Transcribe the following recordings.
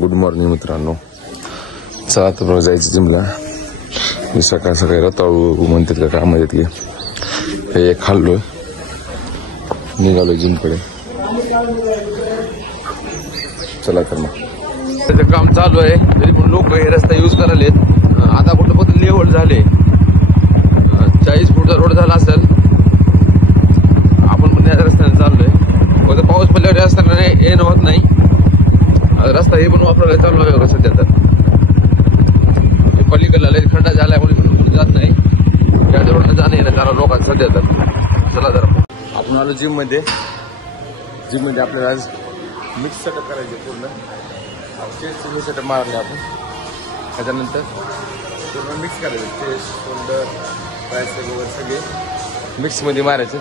Good morning मित्रांनो. चला तर जायचं जिमला. मी सकाळ सकाळी रताळू म्हणतात का काय माहिती हे खाल्लोय, निघालोय जिमकडे. चला तर मग त्याचं काम चालू आहे. तरी पण लोक हे रस्ता यूज करायलेत. आता कुठं फक्त लेवल झाले. 40 फूटचा रोड झाला असेल. आपण पण या रस्त्याने चाललोय. फक्त पाऊस पडल्यावर रस्त्याने येणं होत नाही. रस्ता हे पण वापरायला चालू आहे सध्या. तर पलीकडला लई खड्डा झाल्यामुळे जात नाही. त्या रोडने जाणं येणं कारण लोकांचं सध्या. तर चला जरा आपण आलो जिम मध्ये आपल्याला आज मिक्स सेटअप करायचे. पूर्ण चेस्ट सेटअप मारले आपण. त्याच्यानंतर पूर्ण मिक्स करायचे. चेस्ट, शोल्डर, ट्रायसेप वगैरे सगळे मिक्समध्ये मारायचे.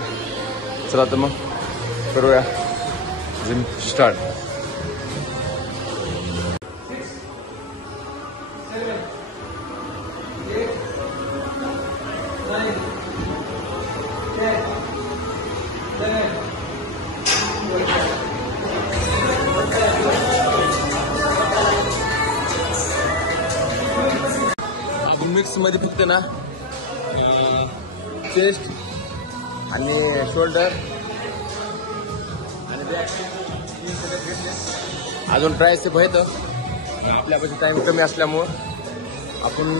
चला तर मग करूया जिम स्टार्ट. आपण मिक्स मध्ये फक्त ना चेस्ट आणि शोल्डर आणि बॅक घेतले. अजून ट्रायसेप आहेत. आपल्यापाशी टाइम कमी असल्यामुळं आपण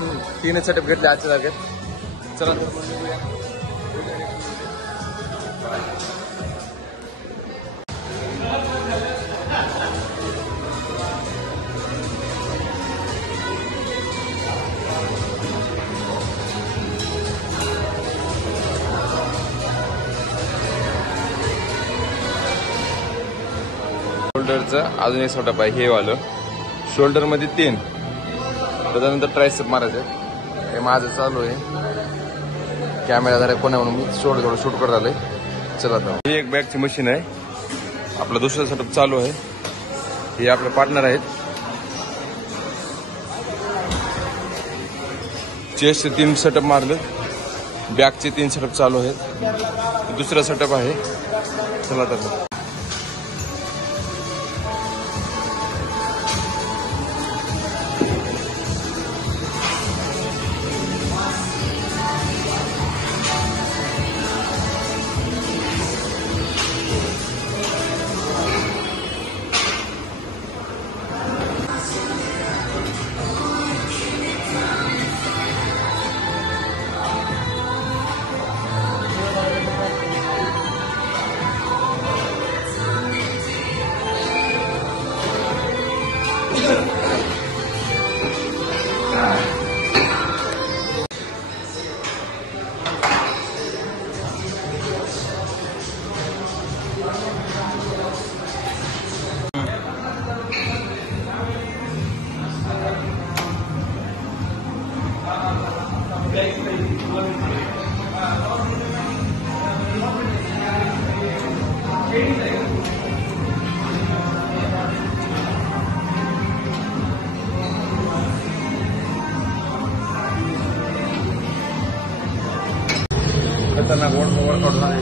3 सेटअप घेतले आजच्या जागेत. चला शोल्डरचं अजून एक सेटअप आहे. हे वालं शोल्डर मध्ये 3. त्याच्यानंतर ट्रायसेप मारायचं. हे माझं चालू आहे. कॅमेरा जरा कोणा म्हणून मी थोडं शूट करत आलोय. चला तर ही एक बॅगची मशीन आहे. आपला दुसरा सेटअप चालू आहे. हे आपले पार्टनर आहेत. चेस्टचे 3 सेटअप मारले. बॅगचे 3 सेटअप चालू आहेत. दुसरा सेटअप आहे. चला तर खतरनाक वर्कआउट झाले.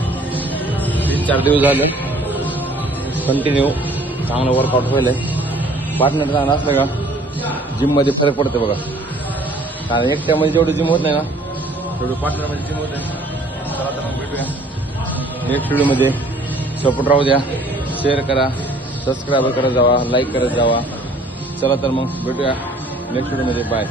3-4 दिवस झाले कंटिन्यू चांगलं वर्कआउट व्हायलंय. पार्टनर चांगला असलं का जिम मध्ये फरक पडतो बघा. कारण एकट्यामध्ये जेवढी जिम होत नाही ना तेवढी पार्टनरमध्ये जिम होते. चला तर मग भेटूया नेक्स्ट व्हिडिओमध्ये. सपोर्ट राहू द्या. शेअर करा, सबस्क्राईब करत जावा, लाईक करत जावा. चला तर मग भेटूया नेक्स्ट व्हिडिओमध्ये. बाय.